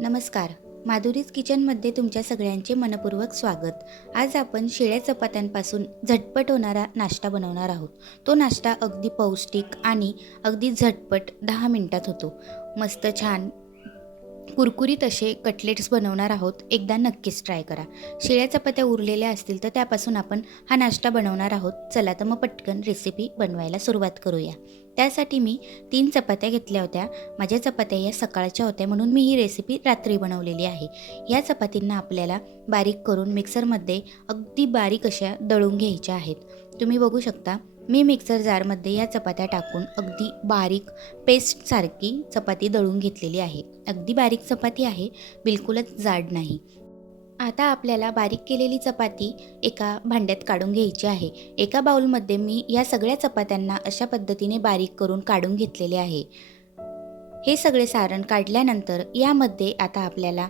नमस्कार. माधुरीज किचनमध्ये तुमच्या सगळ्यांचे मनपूर्वक स्वागत. आज आपण शिळ्या चपात्यांपासून झटपट होणारा नाश्ता बनवणार आहोत. तो नाश्ता अगदी पौष्टिक आणि अगदी झटपट दहा मिनटात होतो. मस्त छान कुरकुरीत असे कटलेट्स बनवणार आहोत. एकदा नक्कीच ट्राय करा. शिळ्या चपात्या उरलेल्या असतील तर त्यापासून आपण हा नाश्ता बनवणार आहोत. चला तर मग पटकन रेसिपी बनवायला सुरुवात करूया. त्यासाठी मी तीन चपात्या घेतल्या होत्या. माझ्या चपात्या या सकाळच्या होत्या म्हणून मी ही रेसिपी रात्री बनवलेली आहे. या चपातींना आपल्याला बारीक करून मिक्सरमध्ये अगदी बारीक अशा दळून घ्यायच्या आहेत. तुम्ही बघू शकता मी मिक्सर जारमध्ये या चपात्या टाकून अगदी बारीक पेस्टसारखी चपाती दळून घेतलेली आहे. अगदी बारीक चपाती आहे बिलकुलच जाड नाही. आता आपल्याला बारीक केलेली चपाती एका भांड्यात काढून घ्यायची आहे. एका बाउलमध्ये मी या सगळ्या चपात्यांना अशा पद्धतीने बारीक करून काढून घेतलेले आहे. हे सगळे सारण काढल्यानंतर यामध्ये आता आपल्याला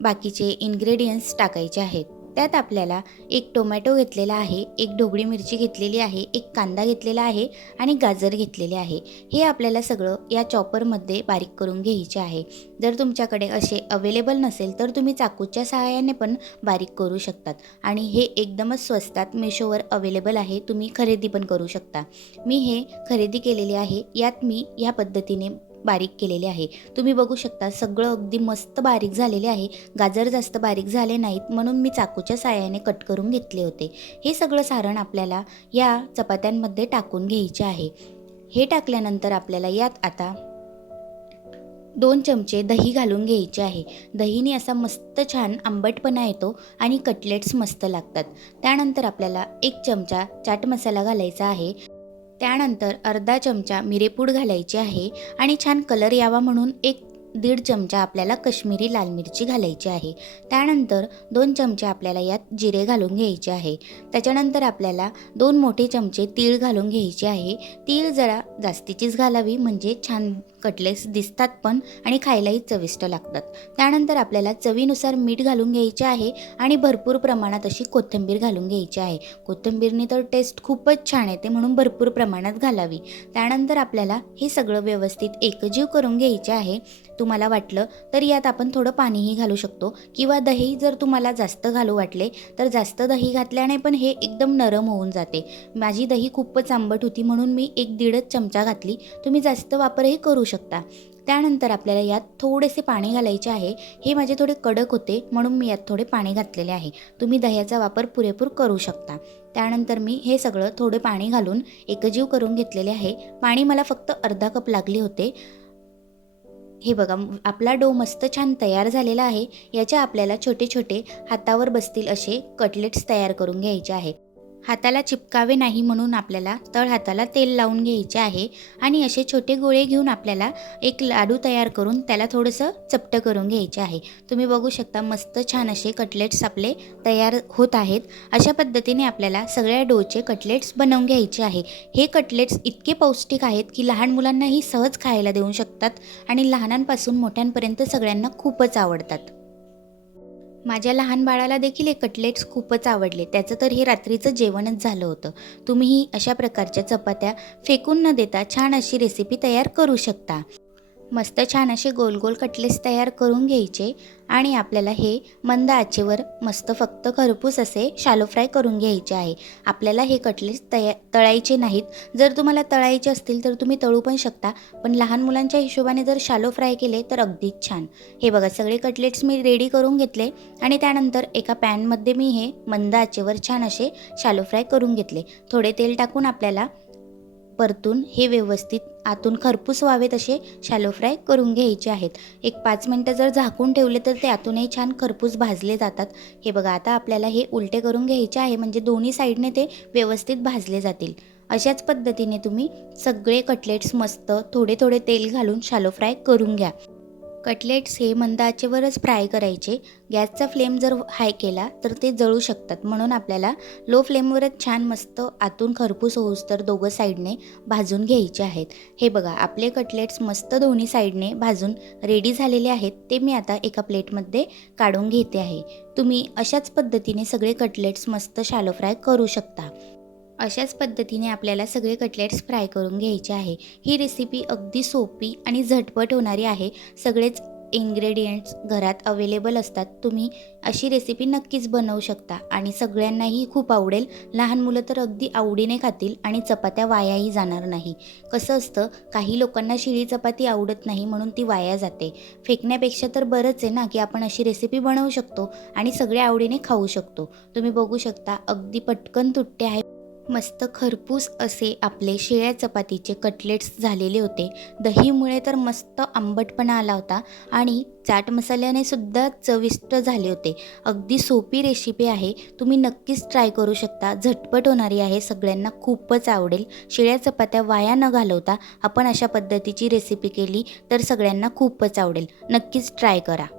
बाकीचे इन्ग्रेडियंट्स टाकायचे आहेत. त्यात आपल्याला एक टोमॅटो घेतलेला आहे एक ढोबळी मिरची घेतलेली आहे एक कांदा घेतलेला आहे आणि गाजर घेतलेले आहे. हे आपल्याला सगळं या चॉपरमध्ये बारीक करून घ्यायचे आहे. जर तुमच्याकडे असे अवेलेबल नसेल तर तुम्ही चाकूच्या सहाय्याने पण बारीक करू शकतात. आणि हे एकदमच स्वस्तात मिशोवर अवेलेबल आहे तुम्ही खरेदी पण करू शकता. मी हे खरेदी केलेले आहे यात मी या पद्धतीने बारीक केलेले आहे. तुम्ही बघू शकता सगळं अगदी मस्त बारीक झालेले आहे. गाजर जास्त बारीक झाले नाहीत म्हणून मी चाकूच्या साह्याने कट करून घेतले होते. हे सगळं सारण आपल्याला या चपात्यांमध्ये टाकून घ्यायचे आहे. हे टाकल्यानंतर आपल्याला यात आता दोन चमचे दही घालून घ्यायचे आहे. दहीने असा मस्त छान आंबटपणा येतो आणि कटलेट्स मस्त लागतात. त्यानंतर आपल्याला एक चमचा चाट मसाला घालायचा आहे. त्यानंतर अर्धा चमचा मिरेपूड घालायची आहे आणि छान कलर यावा म्हणून एक दीड चमचा आपल्याला कश्मीरी लाल मिरची घालायची आहे. त्यानंतर दोन चमचे आपल्याला यात जिरे घालून घ्यायचे आहे. त्याच्यानंतर आपल्याला दोन मोठे चमचे तीळ घालून घ्यायचे आहे. तीळ जरा जास्तीचीच घालावी म्हणजे छान कटलेट्स दिसतात पण आणि खायलाही चविष्ट लागतात. त्यानंतर आपल्याला चवीनुसार मीठ घालून घ्यायचे आहे आणि भरपूर प्रमाणात अशी कोथिंबीर घालून घ्यायची आहे. कोथिंबीरने तर टेस्ट खूपच छान येते म्हणून भरपूर प्रमाणात घालावी. त्यानंतर आपल्याला हे सगळं व्यवस्थित एकजीव करून घ्यायचे आहे. तुम्हाला वाटलं तर यात आपण थोडं पाणीही घालू शकतो किंवा दही जर तुम्हाला जास्त घालू वाटले तर जास्त दही घातल्याने पण हे एकदम नरम होऊन जाते. माझी दही खूपच आंबट होती म्हणून मी एक दीडच चमचा घातली. तुम्ही जास्त वापरही करू शकता. त्यानंतर आपल्याला यात थोडेसे पाणी घालायचे आहे. हे माझे थोडे कडक होते म्हणून मी यात थोडे पाणी घातलेले आहे. तुम्ही दह्याचा वापर पुरेपूर करू शकता. त्यानंतर मी हे सगळं थोडे पाणी घालून एकजीव करून घेतलेले आहे. पाणी मला फक्त अर्धा कप लागले होते. हे बघा आपला डो मस्त छान तयार झालेला आहे. याच्या आपल्याला छोटे छोटे हातावर बसतील असे कटलेट्स तयार करून घ्यायचे आहे. हाताला चिपकावे नाही म्हणून आपल्याला तळ हाताला तेल लावून घ्यायचे आहे आणि असे छोटे गोळे घेऊन आपल्याला एक लाडू तयार करून त्याला थोडंसं चपटं करून घ्यायचे आहे. तुम्ही बघू शकता मस्त छान असे कटलेट्स आपले तयार होत आहेत. अशा पद्धतीने आपल्याला सगळ्या डोचे कटलेट्स बनवून घ्यायचे आहे. हे कटलेट्स इतके पौष्टिक आहेत की लहान मुलांनाही सहज खायला देऊ शकतात आणि लहानांपासून मोठ्यांपर्यंत सगळ्यांना खूपच आवडतात. माझ्या लहान बाळाला देखील हे कटलेट्स खूपच आवडले. त्याचं तर हे रात्रीचं जेवणच झालं होतं. तुम्हीही अशा प्रकारच्या चपात्या फेकून न देता छान अशी रेसिपी तयार करू शकता. मस्त छान असे गोल गोल कटलेस तयार करून घ्यायचे आणि आपल्याला हे मंद आचेवर मस्त फक्त खरपूस असे शालो फ्राय करून घ्यायचे आहे. आपल्याला हे कटलेस तया तळायचे नाहीत. जर तुम्हाला तळायचे असतील तर तुम्ही तळू पण शकता पण लहान मुलांच्या हिशोबाने जर शालो फ्राय केले तर अगदीच छान. हे बघा सगळे कटलेट्स मी रेडी करून घेतले आणि त्यानंतर एका पॅनमध्ये मी हे मंद आचेवर छान असे शालो फ्राय करून घेतले. थोडे तेल टाकून आपल्याला परतून हे व्यवस्थित आतून खरपूस व्हावेत असे शॅलो फ्राय करून घ्यायचे आहेत. एक पाच मिनटं जर झाकून ठेवले तर ते आतूनही छान खरपूस भाजले जातात. हे बघा आता आपल्याला हे उलटे करून घ्यायचे आहे म्हणजे दोन्ही साईडने ते व्यवस्थित भाजले जातील. अशाच पद्धतीने तुम्ही सगळे कटलेट्स मस्त थोडे थोडे तेल घालून शालो फ्राय करून घ्या. कटलेट्स हे मंद आचेवरच फ्राय करायचे. गॅसचा फ्लेम जर हाय केला तर ते जळू शकतात. म्हणून आपल्याला लो फ्लेमवरच छान मस्त आतून खरपूस होऊस तर दोघं साईडने भाजून घ्यायचे आहेत. हे बघा आपले कटलेट्स मस्त दोन्ही साईडने भाजून रेडी झालेले आहेत. ते मी आता एका प्लेटमध्ये काढून घेते आहे. तुम्ही अशाच पद्धतीने सगळे कटलेट्स मस्त शॅलो फ्राय करू शकता. अशाच पद्धतीने आपल्याला सगळे कटलेट्स फ्राय करून घ्यायचे आहे. ही रेसिपी अगदी सोपी आणि झटपट होणारी आहे. सगळेच इन्ग्रेडियंट्स घरात अवेलेबल असतात. तुम्ही अशी रेसिपी नक्कीच बनवू शकता आणि सगळ्यांनाही खूप आवडेल. लहान मुलं तर अगदी आवडीने खातील आणि चपात्या वायाही जाणार नाही. कसं असतं काही लोकांना शिळी चपाती आवडत नाही म्हणून ती वाया जाते. फेकण्यापेक्षा तर बरंच आहे ना की आपण अशी रेसिपी बनवू शकतो आणि सगळ्या आवडीने खाऊ शकतो. तुम्ही बघू शकता अगदी पटकन तुटते आहे मस्त खरपूस असे आपले शिळ्या चपातीचे कटलेट्स झालेले होते. दहीमुळे तर मस्त आंबटपणा आला होता आणि चाट मसाल्याने सुद्धा चविष्ट झाले होते. अगदी सोपी रेसिपी आहे. तुम्ही नक्कीच ट्राय करू शकता. झटपट होणारी आहे. सगळ्यांना खूपच आवडेल. शिळ्या चपात्या वाया न घालवता आपण अशा पद्धतीची रेसिपी केली तर सगळ्यांना खूपच आवडेल. नक्कीच ट्राय करा.